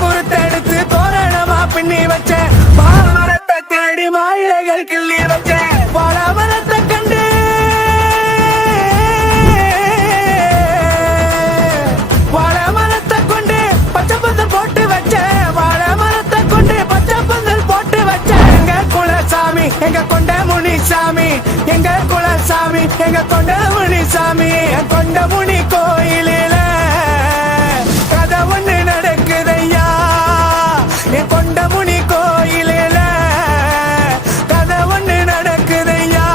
குருத்தெடுத்து தோரணமா பின்னி வச்ச பாமரத்தை தேடி மாயிலைகள் கிள்ளி வச்ச பாலமரத்தை கண்டு வாழமரத்தை கொண்டு பச்சை பந்தல் போட்டு வச்ச வாழமரத்தை கொண்டு பச்சை பந்தல் போட்டு வச்ச எங்க குலசாமி எங்க கொண்ட முனிசாமி எங்க குலசாமி எங்க கொண்ட முனிசாமி கொண்ட முனி கோயிலில கதை ஒண்ணு நடக்குதையா என் கொண்ட முனி கோயிலில கதை ஒண்ணு நடக்குதையா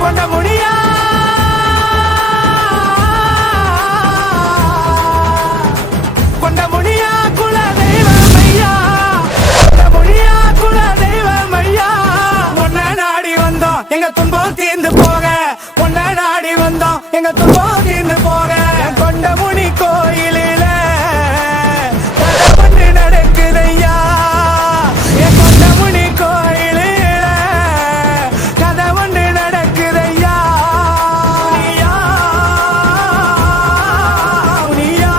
கொண்ட முனியா கொண்ட முனியா குல தெய்வம் ஐயா கொண்ட முனியா குல தெய்வம் ஐயா உன்னை நாடி வந்தோம் எங்க துன்பம் தீர்ந்து போக உன்னை நாடி வந்தோம் எங்க துன்பம் தீர்ந்து போக கொண்ட முனி கோயிலில கதை நடக்குதையா என் கொண்ட முனி கோயிலில கதை ஒன்று நடக்குதையா முனியா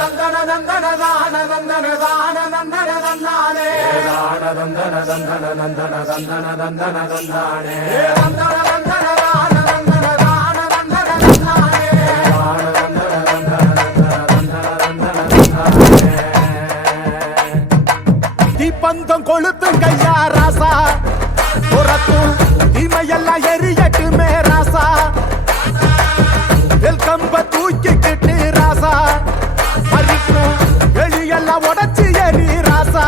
தந்தன தந்தன தான தந்தன தான தந்தன தந்தானே தந்தன தந்தன தந்தன தந்தன தந்தன தந்தானே தந்தன தந்தன தான தந்தன தான தந்தன தந்தானே தீப்பந்தம் கொளுத்துங்கய்யா ராசா புறத்தும் தீமையெல்லாம் எரியட்டுமே ராசா வெல்கம்ப தூக்கிக்கிட்டு ராசா பறிக்கும் வெளியெல்லாம் உடச்சி எரி ராசா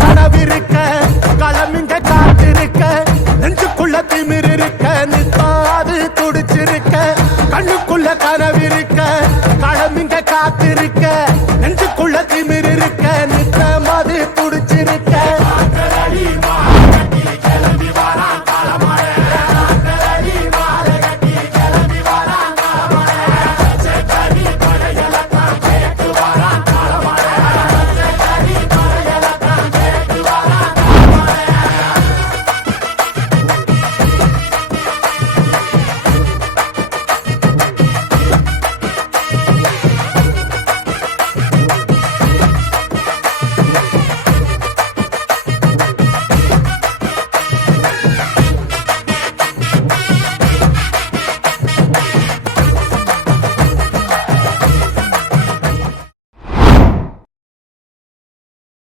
கனவிருக்க களமிங்க காத்திருக்க நெஞ்சுக்குள்ள திமிர் இருக்க நித்தாது துடிச்சிருக்க கண்ணுக்குள்ள கனவிருக்க களமிங்க காத்திருக்க